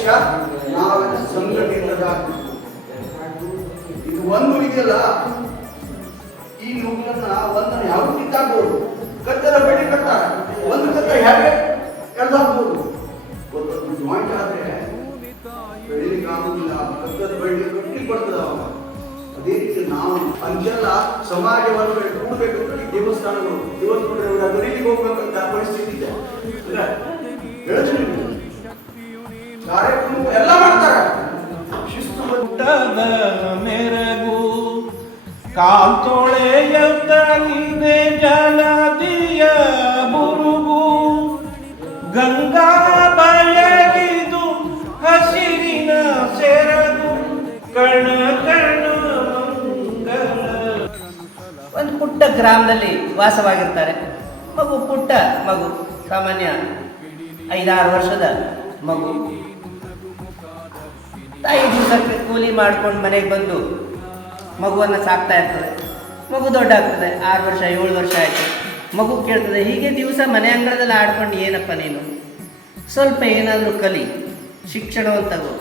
ಉದ್ದೇಶ ನಾವೆಲ್ಲ ಸಂಘಟಿತರಾಗ ಇದು ಒಂದು ಇದೆಯಲ್ಲ, ಈ ನುಗ್ಗನ್ನ ಒಂದನ್ನು ಯಾವ ಕಿತ್ತಾಕ್ಬೋದು, ಕತ್ತೆಲ್ಲ ಬೆಳೆ ಕಟ್ತಾರೆ, ಒಂದು ಕತ್ತ ಹೇಗೆ ಎಳ್ದಾಕ್ಬೋದು. ಒಂದೊಂದು ಜಾಯಿಂಟ್ ಆದ್ರೆ ಬೆಳಿಲಿಕ್ಕೆ ಆಗುದಿಲ್ಲ, ಕತ್ತದ ಬೆಳ್ಳಿ ಕಟ್ಟಿ ಕೊಡ್ತದ ಅವಾಗ. ಅದೇ ರೀತಿ ನಾವು ಅಂತೆಲ್ಲ ಸಮಾಜವನ್ನು ಕೂಡಬೇಕಂದ್ರೆ ದೇವಸ್ಥಾನಗಳು ಇವತ್ತು ಬರೀಲಿಕ್ಕೆ ಹೋಗ್ಬೇಕಂತ ಪರಿಸ್ಥಿತಿ ಇದೆ. ಹೇಳ್ತೀನಿ, ಕಾರ್ಯಕ್ರಮ ಎಲ್ಲ ಮಾಡ್ತಾರೆ, ಶಿಸ್ತು ದ ಮೆರಗು ಕಾಲ್ತೊಳೆಯುತ್ತಲಿದೆ ಜಲದಿಯ ಬುರುಗು, ಗಂಗಾ ಬಯಲಿದು ಹಸಿರಿನ ಸೆರಗು, ಕಣ ಕಣ ಮಂಗಲ. ಒಂದು ಪುಟ್ಟ ಗ್ರಾಮದಲ್ಲಿ ವಾಸವಾಗಿರ್ತಾರೆ. ಪುಟ್ಟ ಮಗು, ಸಾಮಾನ್ಯ 5-6 ವರ್ಷದ ಮಗು. ತಾಯಿ ದಿವಸಕ್ಕೆ ಕೂಲಿ ಮಾಡ್ಕೊಂಡು ಮನೆಗೆ ಬಂದು ಮಗುವನ್ನು ಸಾಕ್ತಾ ಇರ್ತದೆ. ಮಗು ದೊಡ್ಡ ಆಗ್ತದೆ, 6 ವರ್ಷ 7 ವರ್ಷ ಆಯಿತು. ಮಗು ಕೇಳ್ತದೆ, ಹೀಗೆ ದಿವಸ ಮನೆ ಅಂಗಳದಲ್ಲಿ ಆಡ್ಕೊಂಡು ಏನಪ್ಪ ನೀನು, ಸ್ವಲ್ಪ ಏನಾದರೂ ಕಲಿ, ಶಿಕ್ಷಣವನ್ನು ತಗೋ,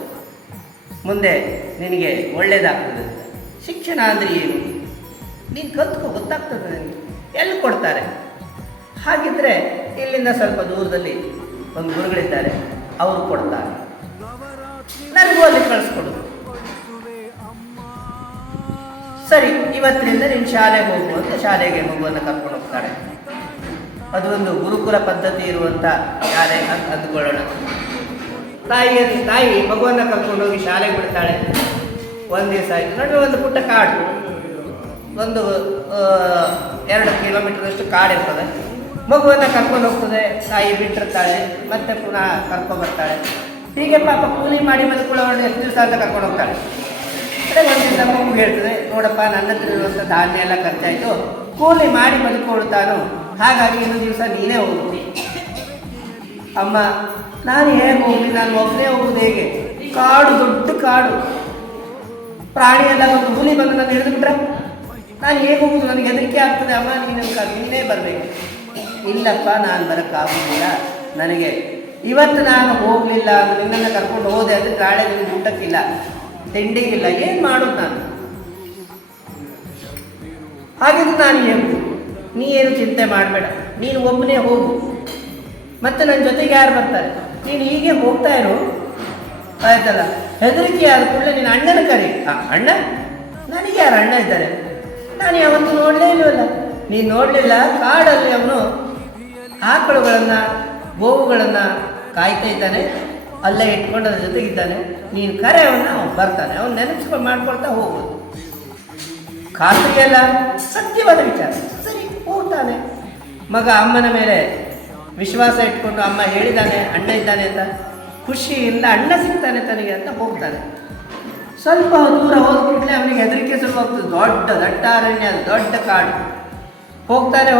ಮುಂದೆ ನಿನಗೆ ಒಳ್ಳೆಯದಾಗ್ತದೆ. ಶಿಕ್ಷಣ ಅಂದರೆ ಏನು, ನೀನು ಕಲ್ತ್ಕೊ, ಗೊತ್ತಾಗ್ತದೆ ನನಗೆ. ಎಲ್ಲಿ ಕೊಡ್ತಾರೆ? ಹಾಗಿದ್ದರೆ ಇಲ್ಲಿಂದ ಸ್ವಲ್ಪ ದೂರದಲ್ಲಿ ಒಂದು ಗುರುಗಳಿದ್ದಾರೆ, ಅವರು ಕೊಡ್ತಾರೆ, ನನಗೂ ಅಲ್ಲಿ ಕಳಿಸ್ಕೊಡೋದು. ಸರಿ, ಇವತ್ತಿನಿಂದ ನೀನು ಶಾಲೆಗೆ ಹೋಗು ಅಂತ ಶಾಲೆಗೆ ಮಗುವನ್ನು ಕರ್ಕೊಂಡು ಹೋಗ್ತಾಳೆ. ಅದು ಒಂದು ಗುರುಕುಲ ಪದ್ಧತಿ ಇರುವಂಥ ಶಾಲೆ ಅಂತ ಅಂದ್ಕೊಳ್ಳೋಣ. ತಾಯಿ ಮಗುವನ್ನು ಕರ್ಕೊಂಡು ಹೋಗಿ ಶಾಲೆಗೆ ಬಿಡ್ತಾಳೆ. ಒಂದು ದಿವಸ ಆಯಿತು, ನಡುವೆ ಒಂದು ಪುಟ್ಟ ಕಾಡು, ಒಂದು 2 ಕಿಲೋಮೀಟರಷ್ಟು ಕಾಡಿರ್ತದೆ. ಮಗುವನ್ನು ಕರ್ಕೊಂಡು ಹೋಗ್ತದೆ, ತಾಯಿ ಬಿಟ್ಟಿರ್ತಾಳೆ, ಮತ್ತೆ ಪುನಃ ಕರ್ಕೊಂಡು ಬರ್ತಾಳೆ. ಹೀಗೆ ಪಾಪ ಕೂಲಿ ಮಾಡಿ ಮಲ್ಕೊಳ್ಳೋಣ ಎಷ್ಟು ದಿವಸ ಅಂತ ಕರ್ಕೊಂಡು ಹೋಗ್ತಾಳೆ. ಅದೇ ಒಂದು ದಿವಸ ಮಗು ಹೇಳ್ತದೆ, ನೋಡಪ್ಪ ನನ್ನ ಹತ್ರ ಇರುವಂಥ ಧಾನ್ಯ ಎಲ್ಲ ಖರ್ಚಾಯಿತು, ಕೂಲಿ ಮಾಡಿ ಬದುಕೊಳ್ತಾನು, ಹಾಗಾಗಿ ಇನ್ನೊಂದು ದಿವಸ ನೀನೇ ಹೋಗ್ತೀನಿ. ಅಮ್ಮ, ನಾನು ಹೇಗೆ ಹೋಗ್ಲಿ, ನಾನು ಒಬ್ಬನೇ ಹೋಗೋದು ಹೇಗೆ? ಕಾಡು, ದೊಡ್ಡ ಕಾಡು, ಪ್ರಾಣಿ ಎಲ್ಲ ಬಂದು ಹುಲಿ ಬಂದು ನಾನು ಹಿಡಿದುಬಿಟ್ರೆ ನಾನು ಹೇಗೆ ಹೋಗುದು? ನನಗೆ ಹೆದರಿಕೆ ಆಗ್ತದೆ. ಅಮ್ಮ, ನೀನೇ ಬರಬೇಕು. ಇಲ್ಲಪ್ಪ, ನಾನು ಬರೋಕ್ಕಾಗೋದಿಲ್ಲ, ನನಗೆ ಇವತ್ತು ನಾನು ಹೋಗಲಿಲ್ಲ, ನಿನ್ನನ್ನು ಕರ್ಕೊಂಡು ಹೋದೆ ಅಂದರೆ ನಾಳೆ ನಿನಗೆ ಊಟಕ್ಕಿಲ್ಲ, ತಿಂಡಿಗಿಲ್ಲ, ಏನು ಮಾಡೋದು ನಾನು? ಹಾಗಿದ್ದು ನಾನು ಹೇಳು, ನೀ ಏನು ಚಿಂತೆ ಮಾಡಬೇಡ, ನೀನು ಒಬ್ಬನೇ ಹೋಗು, ಮತ್ತು ನನ್ನ ಜೊತೆಗೆ ಯಾರು ಬರ್ತಾರೆ, ನೀನು ಹೀಗೆ ಹೋಗ್ತಾ ಇರು, ಆಯ್ತಲ್ಲ? ಹೆದರಿಕೆ ಆದ ಕೂಡಲೇ ನೀನು ಅಣ್ಣನ ಕರಿ. ಅಣ್ಣ? ನನಗೆ ಯಾರು ಅಣ್ಣ ಇದ್ದಾರೆ? ನಾನು ಯಾವತ್ತೂ ನೋಡಲೇ ಇಲ್ಲವಲ್ಲ. ನೀನು ನೋಡಲಿಲ್ಲ, ಕಾಡಲ್ಲಿ ಅವನು ಆಕಳುಗಳನ್ನು ಗೋವುಗಳನ್ನು ಕಾಯ್ತಾ ಇದ್ದಾನೆ, ಅಲ್ಲೇ ಇಟ್ಕೊಂಡು ಅದ್ರ ಜೊತೆಗಿದ್ದಾನೆ. ನೀನು ಕರೆ ಅವನ್ನ, ಅವನು ಬರ್ತಾನೆ, ಅವನು ನೆನಪಿಸ್ಕೊಂಡು ಮಾಡ್ಕೊಳ್ತಾ ಹೋಗ್ಬೋದು. ಖಾತ್ರಿಯಲ್ಲ, ಸತ್ಯವಾದ ವಿಚಾರ. ಸರಿ, ಹೋಗ್ತಾನೆ ಮಗ. ಅಮ್ಮನ ಮೇಲೆ ವಿಶ್ವಾಸ ಇಟ್ಕೊಂಡು, ಅಮ್ಮ ಹೇಳಿದ್ದಾನೆ ಅಣ್ಣ ಇದ್ದಾನೆ ಅಂತ ಖುಷಿಯಿಂದ, ಅಣ್ಣ ಸಿಗ್ತಾನೆ ತನಗೆ ಅಂತ ಹೋಗ್ತಾನೆ. ಸ್ವಲ್ಪ ದೂರ ಹೋಗ್ಬಿಟ್ಲೆ ಅವನಿಗೆ ಹೆದರಿಕೆ ಶುರುವಾಗ್ತದೆ. ದೊಡ್ಡ ದಟ್ಟಾರಣ್ಯ, ದೊಡ್ಡ ಕಾಡು. ಹೋಗ್ತಾನೆ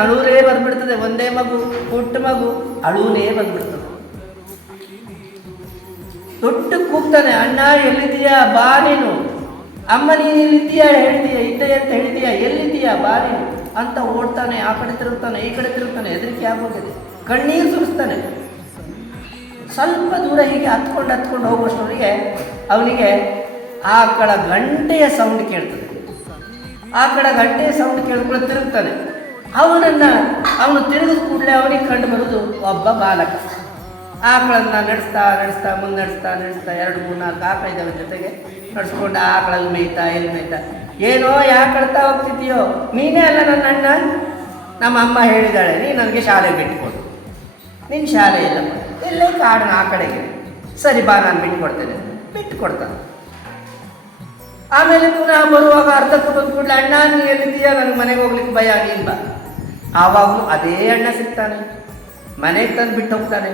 ಅಳೂರೇ ಬಂದ್ಬಿಡ್ತದೆ. ಒಂದೇ ಮಗು, ಪುಟ್ಟ ಮಗು, ಅಳೂನೇ ಬಂದ್ಬಿಡ್ತದೆ. ದೊಡ್ಡ ಕೂಗ್ತಾನೆ, ಅಣ್ಣ ಎಲ್ಲಿದ್ದೀಯಾ, ಬಾ ನೀನು. ಅಮ್ಮ, ನೀನು ಎಲ್ಲಿದ್ದೀಯಾ, ಇದ್ದೆ ಅಂತ ಹೇಳಿದೀಯಾ, ಎಲ್ಲಿದ್ದೀಯಾ, ಬಾ ನೀನು ಅಂತ ಓಡ್ತಾನೆ. ಆ ಕಡೆ ತಿರುಗ್ತಾನೆ, ಈ ಕಡೆ ತಿರುಗ್ತಾನೆ, ಹೆದರಿಕೆ ಆಗೋಗಿದೆ. ಕಣ್ಣೀರು ಸುರಿಸ್ತಾನೆ. ಸ್ವಲ್ಪ ದೂರ ಹೀಗೆ ಹತ್ಕೊಂಡು ಹೋಗುವಷ್ಟವರಿಗೆ ಅವನಿಗೆ ಆಕಳ ಗಂಟೆಯ ಸೌಂಡ್ ಕೇಳ್ತದೆ. ಆಕಳ ಗಂಟೆಯ ಸೌಂಡ್ ಕೇಳ್ಕೊಂಡು ತಿರುಗ್ತಾನೆ. ಅವನು ತಿರುಗಿದ ಕೂಡಲೇ ಅವನಿಗೆ ಕಂಡು ಬರೋದು ಒಬ್ಬ ಬಾಲಕ. ಆಕಳನ್ನು ನಡೆಸ್ತಾ ಮುನ್ನಡೆಸ್ತಾ 2-3-4 ಆಕಳ ಇದ್ದಾವೆ ಜೊತೆಗೆ ನಡೆಸ್ಕೊಂಡು ಆಕಳಲ್ಲಿ ಮೇಯ್ತಾ ಏನೋ ಯಾಕೆ ಕಳ್ತಾ ಹೋಗ್ತಿದ್ದೀಯೋ, ನೀನೇ ಅಲ್ಲ ನನ್ನ ಅಣ್ಣ, ನಮ್ಮ ಅಮ್ಮ ಹೇಳಿದ್ದಾಳೆ ನೀ ನನಗೆ ಶಾಲೆ ಬಿಟ್ಟುಕೊಡು. ನಿನ್ನ ಶಾಲೆ ಇಲ್ಲಪ್ಪ, ಎಲ್ಲೇ ಕಾಡಿನ ಆ ಕಡೆಗೆ. ಸರಿ ಬಾ, ನಾನು ಬಿಟ್ಟು ಕೊಡ್ತಾನೆ. ಆಮೇಲೆ ಪುನಃ ಬರುವಾಗ ಅರ್ಧಕ್ಕೆ ಬಂದ್ಬಿಡ್ಲಿ, ಅಣ್ಣ ನೀನು ಎಲ್ಲಿದ್ದೀಯಾ, ನನಗೆ ಮನೆಗೆ ಹೋಗ್ಲಿಕ್ಕೆ ಭಯ, ನೀನು ಬಾ. ಆವಾಗಲೂ ಅದೇ ಅಣ್ಣ ಸಿಗ್ತಾನೆ, ಮನೆಗೆ ತಂದು ಬಿಟ್ಟು ಹೋಗ್ತಾನೆ.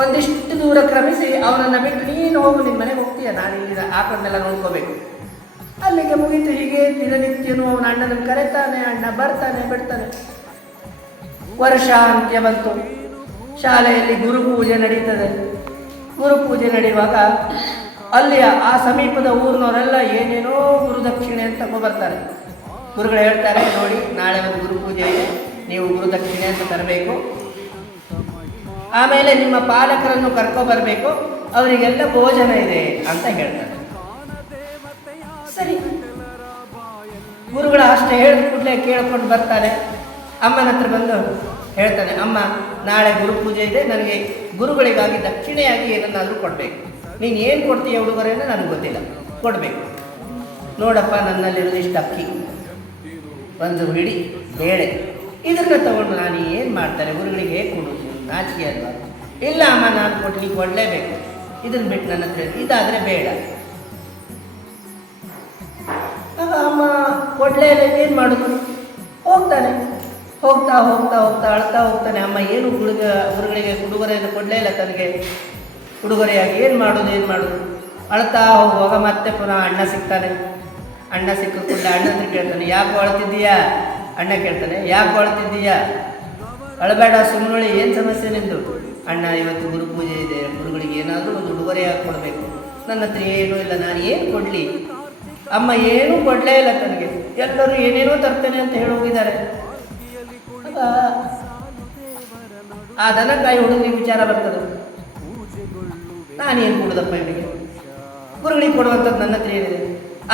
ಒಂದಿಷ್ಟು ದೂರ ಕ್ರಮಿಸಿ ಅವನನ್ನು ಬಿಟ್ಟು, ನೀನು ಹೋಗು, ನಿನ್ನ ಮನೆಗೆ ಹೋಗ್ತೀಯ, ನಾನು ಇಲ್ಲಿ ಆಕಳನ್ನೆಲ್ಲ ನೋಡ್ಕೋಬೇಕು. ಅಲ್ಲಿಗೆ ಮುಗೀತು. ಹೀಗೆ ದಿನನಿತ್ಯನೂ ಅವನ ಅಣ್ಣನನ್ನು ಕರೆತಾನೆ, ಅಣ್ಣ ಬರ್ತಾನೆ ಬಿಡ್ತಾನೆ. ವರ್ಷ ಅಂತ್ಯ ಬಂತು. ಶಾಲೆಯಲ್ಲಿ ಗುರುಪೂಜೆ ನಡೀತದೆ. ಗುರುಪೂಜೆ ನಡೆಯುವಾಗ ಅಲ್ಲಿಯ ಆ ಸಮೀಪದ ಊರಿನವರೆಲ್ಲ ಏನೇನೋ ಗುರುದಕ್ಷಿಣೆ ಅಂತ ಬರ್ತಾರೆ. ಗುರುಗಳು ಹೇಳ್ತಾರೆ, ನೋಡಿ ನಾಳೆ ಒಂದು ಗುರುಪೂಜೆ ಇದೆ, ನೀವು ಗುರುದಕ್ಷಿಣೆ ಅಂತ ತರಬೇಕು. ಆಮೇಲೆ ನಿಮ್ಮ ಪಾಲಕರನ್ನು ಕರ್ಕೊಬರ್ಬೇಕು, ಅವರಿಗೆಲ್ಲ ಭೋಜನ ಇದೆ ಅಂತ ಹೇಳ್ತಾರೆ. ಸರಿ, ಗುರುಗಳು ಅಷ್ಟೇ ಹೇಳಿದ ಕೂಡಲೇ ಕೇಳ್ಕೊಂಡು ಬರ್ತಾನೆ. ಅಮ್ಮನ ಹತ್ರ ಬಂದು ಹೇಳ್ತಾನೆ, ಅಮ್ಮ ನಾಳೆ ಗುರು ಪೂಜೆ ಇದೆ, ನನಗೆ ಗುರುಗಳಿಗಾಗಿ ದಕ್ಷಿಣೆಯಾಗಿ ಏನನ್ನಾದರೂ ಕೊಡಬೇಕು. ನೀನು ಏನು ಕೊಡ್ತೀಯ ಉಡುಗೊರೆಯನ್ನು ನನಗೆ ಗೊತ್ತಿಲ್ಲ, ಕೊಡಬೇಕು. ನೋಡಪ್ಪ, ನನ್ನಲ್ಲಿರೋದು ಇಷ್ಟು ಅಕ್ಕಿ, ಒಂದು ಹಿಡಿ ಬೇಳೆ, ಇದನ್ನು ತಗೊಂಡು ನಾನು ಏನು ಮಾಡ್ತಾರೆ, ಗುರುಗಳಿಗೆ ಹೇಗೆ ಕೊಡೋದು, ನಾಚಿಕೆ ಅಲ್ವಾ? ಇಲ್ಲ ಅಮ್ಮ, ನಾನು ಕೊಡ್ಲಿಕ್ಕೆ ಕೊಡಲೇಬೇಕು, ಇದನ್ನು ಬಿಟ್ಟು ನನ್ನ ಹತ್ರ ಇದಾದರೆ ಬೇಡ. ಆಗ ಅಮ್ಮ ಕೊಡಲೇ ಇಲ್ಲ, ಏನು ಮಾಡೋದು? ಹೋಗ್ತಾನೆ. ಹೋಗ್ತಾ ಹೋಗ್ತಾ ಹೋಗ್ತಾ ಅಳ್ತಾ ಹೋಗ್ತಾನೆ. ಅಮ್ಮ ಏನು ಗುರುಗಳಿಗೆ ಉಡುಗೊರೆಯನ್ನು ಕೊಡಲೇ ಇಲ್ಲ ತನಗೆ ಉಡುಗೊರೆಯಾಗಿ, ಏನು ಮಾಡೋದು? ಅಳ್ತಾ ಹೋಗುವಾಗ ಮತ್ತೆ ಪುನಃ ಅಣ್ಣ ಸಿಗ್ತಾನೆ. ಅಣ್ಣ ಸಿಕ್ಕಿಕೊಂಡು ಅಣ್ಣ ಹತ್ರ ಕೇಳ್ತಾನೆ, ಯಾಕೆ ಅಳ್ತಿದ್ದೀಯಾ? ಅಣ್ಣ ಕೇಳ್ತಾನೆ, ಯಾಕೆ ಅಳ್ತಿದ್ದೀಯಾ? ಅಳಬೇಡ, ಸುಮ್ಮನೆ, ಏನು ಸಮಸ್ಯೆ ನಿಂದು? ಅಣ್ಣ, ಇವತ್ತು ಗುರು ಪೂಜೆ ಇದೆ, ಗುರುಗಳಿಗೆ ಏನಾದರೂ ಒಂದು ಉಡುಗೊರೆಯಾಗಿ ಕೊಡಬೇಕು, ನನ್ನ ಹತ್ರ ಏನೂ ಇಲ್ಲ, ನಾನು ಏನು ಕೊಡಲಿ? ಅಮ್ಮ ಏನೂ ಕೊಡಲೇ ಇಲ್ಲ ತನಗೆ, ಎಲ್ಲರೂ ಏನೇನೋ ತರ್ತೇನೆ ಅಂತ ಹೇಳಿ ಹೋಗಿದ್ದಾರೆ. ಆ ದನಕಾಯಿ ಹುಡುಗನಿಗೆ ವಿಚಾರ ಬರ್ತದೆ, ನಾನೇನು ಕೊಡೋದಪ್ಪ ಇವನಿಗೆ, ಗುರುಗಳಿಗೆ ಕೊಡುವಂಥದ್ದು ನನ್ನ ಹತ್ರ ಏನಿದೆ?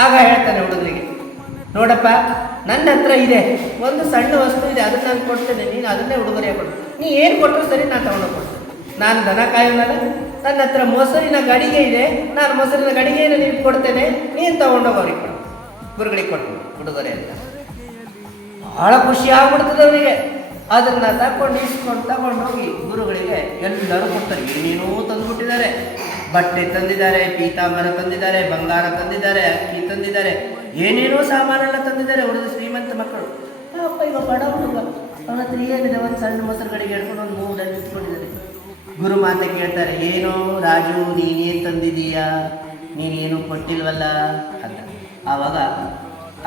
ಆಗ ಹೇಳ್ತಾನೆ ಹುಡುಗರಿಗೆ, ನೋಡಪ್ಪ, ನನ್ನ ಹತ್ರ ಇದೆ ಒಂದು ಸಣ್ಣ ವಸ್ತು ಇದೆ, ಅದನ್ನು ನಾನು ಕೊಡ್ತೇನೆ, ನೀನು ಅದನ್ನೇ ಉಡುಗೊರೆ ಕೊಡು. ನೀ ಏನು ಕೊಟ್ಟರು ಸರಿ, ನಾನು ತಗೊಂಡು ಕೊಡ್ತೇನೆ. ನಾನು ದನ ಕಾಯೋನಲ್ಲ, ನನ್ನ ಹತ್ರ ಮೊಸರಿನ ಗಡಿಗೆ ಇದೆ, ನಾನು ಮೊಸರಿನ ಗಡಿಗೆಯನ್ನು ನೀನು ಕೊಡ್ತೇನೆ, ನೀನು ತಗೊಂಡೋಗಿ ಅವ್ರಿಗೆ ಕೊಡು, ಗುರುಗಳಿಗೆ ಕೊಟ್ಟು ಉಡುಗೊರೆ ಅಂತ. ಭಾಳ ಖುಷಿ ಆಗ್ಬಿಡ್ತದೆ ಅವರಿಗೆ. ಅದನ್ನು ತಗೊಂಡೋಗಿ ಗುರುಗಳಿಗೆ ಎಲ್ಲರೂ ಕೊಡ್ತಾರೆ. ಏನೇನೋ ತಂದುಬಿಟ್ಟಿದ್ದಾರೆ, ಬಟ್ಟೆ ತಂದಿದ್ದಾರೆ, ಪೀತಾಂಬರ ತಂದಿದ್ದಾರೆ, ಬಂಗಾರ ತಂದಿದ್ದಾರೆ, ಅಕ್ಕಿ ತಂದಿದ್ದಾರೆ, ಏನೇನೋ ಸಾಮಾನೆಲ್ಲ ತಂದಿದ್ದಾರೆ. ಹುಡುಗ ಶ್ರೀಮಂತ ಮಕ್ಕಳು. ಅಪ್ಪ ಈಗ ಬಡ ಹುಡುಗ, ಅವನ ಹತ್ರ ಏನಿದೆ, ಒಂದು ಸಣ್ಣ ಮೊಸರು ಗಡಿಗೆ ಹಿಡ್ಕೊಂಡು ಒಂದು 3 ದಿನ ಇಟ್ಕೊಂಡಿದ್ದಾರೆ. ಗುರು ಮಾತೆ ಕೇಳ್ತಾರೆ, ಏನೋ ರಾಜು, ನೀನೇನು ತಂದಿದ್ದೀಯಾ, ನೀನೇನು ಕೊಟ್ಟಿಲ್ವಲ್ಲ ಅಂತ. ಆವಾಗ,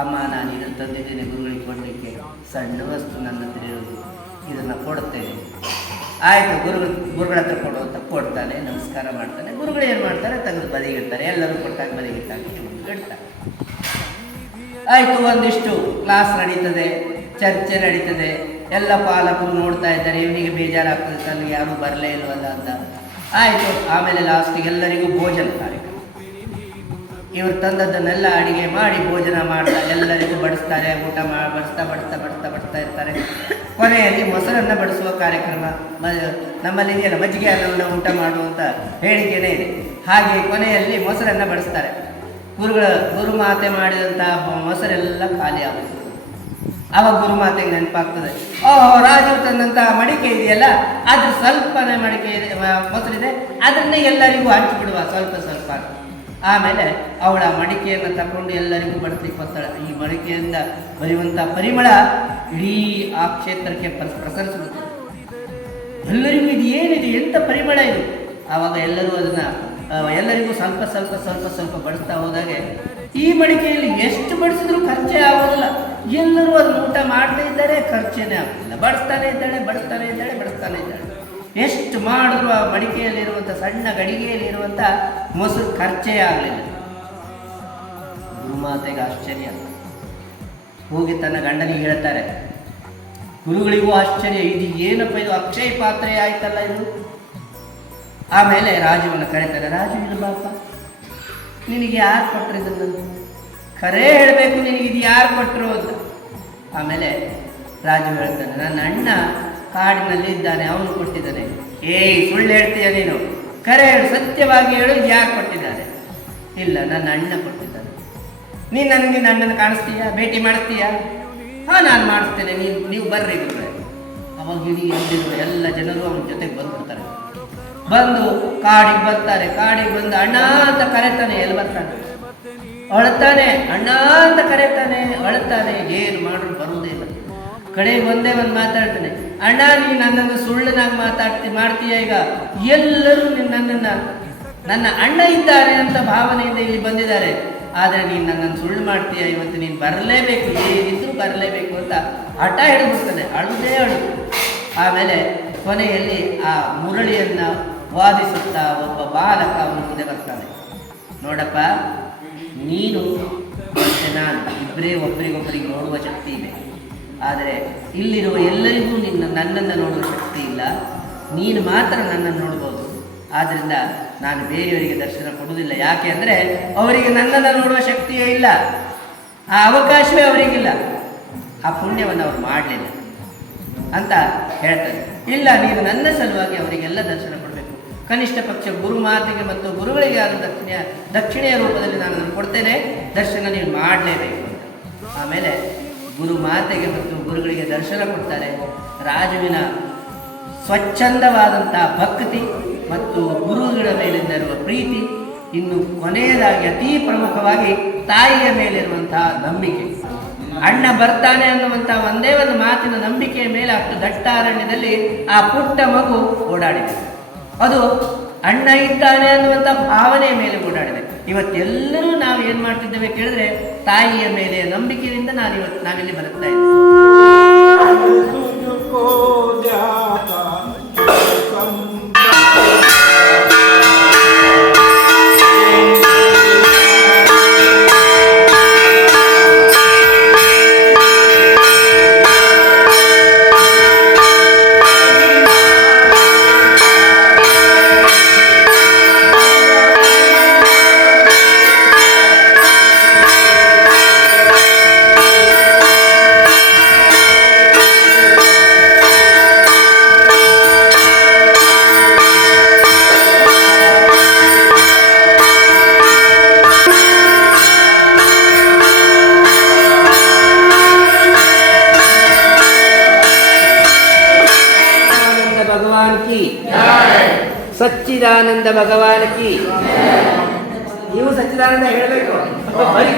ಅಮ್ಮ, ನಾನು ಇದನ್ನು ತಂದಿದ್ದೇನೆ ಗುರುಗಳಿಗೆ ಕೊಡಲಿಕ್ಕೆ, ಸಣ್ಣ ವಸ್ತು ನನ್ನ ಹತ್ರ ಇರೋದು, ಇದನ್ನು ಕೊಡ್ತೇನೆ. ಆಯಿತು, ಗುರುಗಳ ಹತ್ರ ಕೊಡು ಅಂತ ಕೊಡ್ತಾನೆ, ನಮಸ್ಕಾರ ಮಾಡ್ತಾನೆ. ಗುರುಗಳು ಏನು ಮಾಡ್ತಾರೆ, ತೆಗೆದು ಬದಿಗಿಡ್ತಾರೆ, ಎಲ್ಲರೂ ಕೊಟ್ಟಾಗ ಬದಿಗಿಟ್ಟಾಗ ಇಡ್ತಾರೆ. ಆಯಿತು, ಒಂದಿಷ್ಟು ಕ್ಲಾಸ್ ನಡೀತದೆ, ಚರ್ಚೆ ನಡೀತದೆ, ಎಲ್ಲ ಪಾಲಕರು ನೋಡ್ತಾ ಇದ್ದಾರೆ. ಇವನಿಗೆ ಬೇಜಾರಾಗ್ತದೆ, ತನಗೆ ಯಾರೂ ಬರಲೇ ಇಲ್ವಲ್ಲ ಅಂತ. ಆಯಿತು, ಆಮೇಲೆ ಲಾಸ್ಟಿಗೆ ಎಲ್ಲರಿಗೂ ಭೋಜನ ಕಾರ್ಯಕ್ರಮ. ಇವರು ತಂದದ್ದನ್ನೆಲ್ಲ ಅಡಿಗೆ ಮಾಡಿ ಭೋಜನ ಮಾಡ್ತಾ ಎಲ್ಲರಿಗೂ ಬಡಿಸ್ತಾರೆ. ಊಟ ಬಡಿಸ್ತಾ ಇರ್ತಾರೆ. ಕೊನೆಯಲ್ಲಿ ಮೊಸರನ್ನು ಬಡಿಸುವ ಕಾರ್ಯಕ್ರಮ ನಮ್ಮಲ್ಲಿ ಇದೆಯಲ್ಲ, ಮಜ್ಜಿಗೆ ಅನ್ನವನ್ನು ಊಟ ಮಾಡುವಂಥ ಹೇಳಿಕೆನೇ ಇದೆ. ಹಾಗೆ ಕೊನೆಯಲ್ಲಿ ಮೊಸರನ್ನು ಬಡಿಸ್ತಾರೆ. ಗುರುಮಾತೆ ಮಾಡಿದಂಥ ಮೊಸರೆಲ್ಲ ಖಾಲಿ ಆಗುತ್ತೆ. ಆವಾಗ ಗುರುಮಾತೆಗೆ ನೆನಪಾಗ್ತದೆ, ಓಹೋ, ರಾಜು ತಂದಂತಹ ಮಡಿಕೆ ಇದೆಯಲ್ಲ, ಅದು ಸ್ವಲ್ಪನೇ ಮಡಿಕೆ ಇದೆ, ಮೊಸರಿದೆ, ಅದನ್ನೇ ಎಲ್ಲರಿಗೂ ಹಂಚಿಬಿಡುವ ಸ್ವಲ್ಪ. ಆಮೇಲೆ ಅವಳ ಮಡಿಕೆಯನ್ನು ತಗೊಂಡು ಎಲ್ಲರಿಗೂ ಬಡಿಸ್ಲಿಕ್ಕೆ ಬರ್ತಾಳೆ. ಈ ಮಡಿಕೆಯಿಂದ ಬರೆಯುವಂಥ ಪರಿಮಳ ಇಡೀ ಆ ಕ್ಷೇತ್ರಕ್ಕೆ ಪ್ರಸರಿಸುತ್ತದೆ. ಎಲ್ಲರಿಗೂ ಇದು ಏನಿದೆ, ಎಂಥ ಪರಿಮಳ ಇದು. ಆವಾಗ ಎಲ್ಲರೂ ಎಲ್ಲರಿಗೂ ಸ್ವಲ್ಪ ಬಡಿಸ್ತಾ ಹೋದಾಗೆ ಈ ಮಡಿಕೆಯಲ್ಲಿ ಎಷ್ಟು ಬಡಿಸಿದ್ರೂ ಖರ್ಚೇ ಆಗೋದಿಲ್ಲ. ಎಲ್ಲರೂ ಅದನ್ನು ಊಟ ಮಾಡ್ತಾ ಇದ್ದಾರೆ, ಖರ್ಚೇನೇ ಆಗೋದಿಲ್ಲ. ಬಡಿಸ್ತಾನೆ ಇದ್ದಾಳೆ. ಎಷ್ಟು ಮಾಡಿದ್ರು ಆ ಮಡಿಕೆಯಲ್ಲಿರುವಂಥ ಸಣ್ಣ ಗಡಿಗೆಯಲ್ಲಿರುವಂಥ ಮೊಸರು ಖರ್ಚೇ ಆಗಲಿಲ್ಲ. ಗುರುಮಾತೆಗೆ ಆಶ್ಚರ್ಯ. ಹೋಗಿ ತನ್ನ ಗಂಡನಿಗೆ ಹೇಳ್ತಾರೆ. ಗುರುಗಳಿಗೂ ಆಶ್ಚರ್ಯ, ಇದು ಏನಪ್ಪ, ಇದು ಅಕ್ಷಯ ಪಾತ್ರೆ ಆಯ್ತಲ್ಲ ಇದು. ಆಮೇಲೆ ರಾಜುವನ್ನು ಕರೀತಾರೆ. ರಾಜು, ಇದು ಬಾಪ, ನಿನಗೆ ಯಾರು ಕೊಟ್ಟರು ಇದನ್ನು? ಖರೇ ಹೇಳಬೇಕು, ನಿನಗಿದು ಯಾರು ಕೊಟ್ಟರು ಅಂತ. ಆಮೇಲೆ ರಾಜು ಹೇಳ್ತಾನೆ, ನನ್ನ ಅಣ್ಣ ಕಾಡಿನಲ್ಲಿ ಇದ್ದಾನೆ, ಅವನು ಕೊಟ್ಟಿದ್ದಾನೆ. ಸುಳ್ಳು ಹೇಳ್ತೀಯ ನೀನು, ಖರೆ ಹೇಳು, ಸತ್ಯವಾಗಿ ಹೇಳು, ಯಾರು ಕೊಟ್ಟಿದ್ದಾರೆ? ಇಲ್ಲ, ನನ್ನ ಅಣ್ಣ ಕೊಟ್ಟಿದ್ದಾನೆ. ನೀನು ನನಗೆ ನಿನ್ನ ಅಣ್ಣನ ಕಾಣಿಸ್ತೀಯಾ, ಭೇಟಿ ಮಾಡ್ತೀಯಾ? ಹಾಂ, ನಾನು ಮಾಡಿಸ್ತೇನೆ, ನೀವು ಬರ್ರಿ ಗುರುಗಳೇ. ಅವಾಗ ಇಡೀ ಎಲ್ಲಿರುವ ಎಲ್ಲ ಜನರು ಅವನ ಜೊತೆಗೆ ಬಂದ್ಬಿಡ್ತಾರೆ. ಬಂದು ಕಾಡಿಗೆ ಬರ್ತಾರೆ. ಕಾಡಿಗೆ ಬಂದು ಅಣ್ಣ ಅಂತ ಕರೀತಾನೆ. ಎಲ್ಲಿ ಬರ್ತಾನೆ? ಅಳ್ತಾನೆ. ಅಣ್ಣ ಅಂತ ಕರೀತಾನೆ, ಅಳ್ತಾನೆ. ಏನು ಮಾಡ್ರು ಬರುವುದೇ ಇಲ್ಲ. ಕಡೆಗೆ ಒಂದೇ ಒಂದು ಮಾತಾಡ್ತಾನೆ. ಅಣ್ಣ, ನೀ ನನ್ನನ್ನು ಸುಳ್ಳನಾಗಿ ಮಾಡ್ತೀಯ. ಈಗ ಎಲ್ಲರೂ ನನ್ನ ಅಣ್ಣ ಇದ್ದಾರೆ ಅಂತ ಭಾವನೆಯಿಂದ ಇಲ್ಲಿ ಬಂದಿದ್ದಾರೆ. ಆದರೆ ನೀನು ನನ್ನನ್ನು ಸುಳ್ಳು ಮಾಡ್ತೀಯ, ಇವತ್ತು ನೀನು ಬರಲೇಬೇಕು, ಏನಿದ್ರು ಬರಲೇಬೇಕು ಅಂತ ಹಠ ಹಿಡಿದ್ಬಿಡ್ತಾನೆ. ಅಳುದೇ ಅಳು. ಆಮೇಲೆ ಕೊನೆಯಲ್ಲಿ ಆ ಮುರಳಿಯನ್ನು ವಾದಿಸುತ್ತಾ ಒಬ್ಬ ಬಾಲಕ ಅವನು ಮುಂದೆ ಬರ್ತಾನೆ. ನೋಡಪ್ಪ, ನೀನು ಮತ್ತು ನಾನು ಇಬ್ಬರೇ ಒಬ್ಬರಿಗೊಬ್ಬರಿಗೆ ನೋಡುವ ಶಕ್ತಿ ಇದೆ. ಆದರೆ ಇಲ್ಲಿರುವ ಎಲ್ಲರಿಗೂ ನನ್ನನ್ನು ನೋಡುವ ಶಕ್ತಿ ಇಲ್ಲ. ನೀನು ಮಾತ್ರ ನನ್ನನ್ನು ನೋಡ್ಬೋದು. ಆದ್ದರಿಂದ ನಾನು ಬೇರೆಯವರಿಗೆ ದರ್ಶನ ಕೊಡುವುದಿಲ್ಲ. ಯಾಕೆ ಅಂದರೆ ಅವರಿಗೆ ನನ್ನನ್ನು ನೋಡುವ ಶಕ್ತಿಯೇ ಇಲ್ಲ, ಆ ಅವಕಾಶವೇ ಅವರಿಗಿಲ್ಲ, ಆ ಪುಣ್ಯವನ್ನು ಅವರು ಮಾಡಲಿಲ್ಲ ಅಂತ ಹೇಳ್ತಾರೆ. ಇಲ್ಲ, ನೀನು ನನ್ನ ಸಲುವಾಗಿ ಅವರಿಗೆಲ್ಲ ದರ್ಶನ ಕೊಡಬೇಕು. ಕನಿಷ್ಠ ಪಕ್ಷ ಗುರುಮಾತೆಗೆ ಮತ್ತು ಗುರುಗಳಿಗೆ ಆದ ದಕ್ಷಿಣೆಯ ರೂಪದಲ್ಲಿ ನಾನು ಅದನ್ನು ಕೊಡ್ತೇನೆ, ದರ್ಶನ ನೀನು ಮಾಡಲೇಬೇಕು ಅಂತ. ಆಮೇಲೆ ಗುರುಮಾತೆಗೆ ಮತ್ತು ಗುರುಗಳಿಗೆ ದರ್ಶನ ಕೊಡ್ತಾರೆ. ರಾಜುವಿನ ಸ್ವಚ್ಛಂದವಾದಂತಹ ಭಕ್ತಿ ಮತ್ತು ಗುರುಗಳ ಮೇಲಿಂದ ಇರುವ ಪ್ರೀತಿ, ಇನ್ನು ಕೊನೆಯದಾಗಿ ಅತೀ ಪ್ರಮುಖವಾಗಿ ತಾಯಿಯ ಮೇಲಿರುವಂತಹ ನಂಬಿಕೆ. ಅಣ್ಣ ಬರ್ತಾನೆ ಅನ್ನುವಂಥ ಒಂದೇ ಒಂದು ಮಾತಿನ ನಂಬಿಕೆಯ ಮೇಲೆ ಅಷ್ಟು ದಟ್ಟಾರಣ್ಯದಲ್ಲಿ ಆ ಪುಟ್ಟ ಮಗು ಓಡಾಡಿದೆ. ಅದು ಅಣ್ಣ ಇದ್ದಾನೆ ಅನ್ನುವಂಥ ಭಾವನೆಯ ಮೇಲೆ ಓಡಾಡಿದೆ. ಇವತ್ತೆಲ್ಲರೂ ನಾವು ಏನು ಮಾಡ್ತಿದ್ದೇವೆ ಕೇಳಿದ್ರೆ ತಾಯಿಯ ಮೇಲೆ ನಂಬಿಕೆಯಿಂದ ನಾವಿಲ್ಲಿ ಬರುತ್ತಾ ಇದ್ದೇವೆ. ಸಚ್ಚಿದಾನಂದ ಭಗವಾನ್ ಕಿ. ನೀವು ಸಚ್ಚಿದಾನಂದ ಹೇಳಬೇಕು.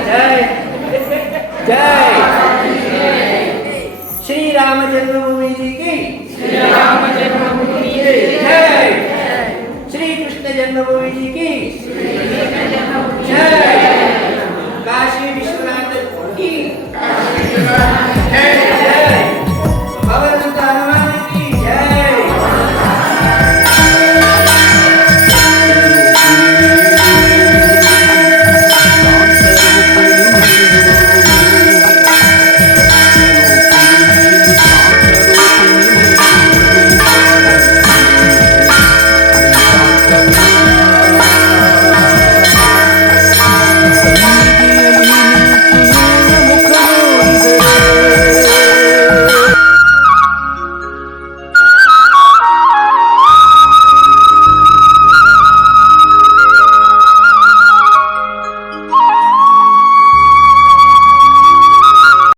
ಜೈ ಜೈ ಶ್ರೀರಾಮ ಜನ್ಮಭೂಮಿ ಕಿ, ಜೈ ಶ್ರೀ ಕೃಷ್ಣ ಜನ್ಮಭೂಮಿ ಕಿ, ಜೈ.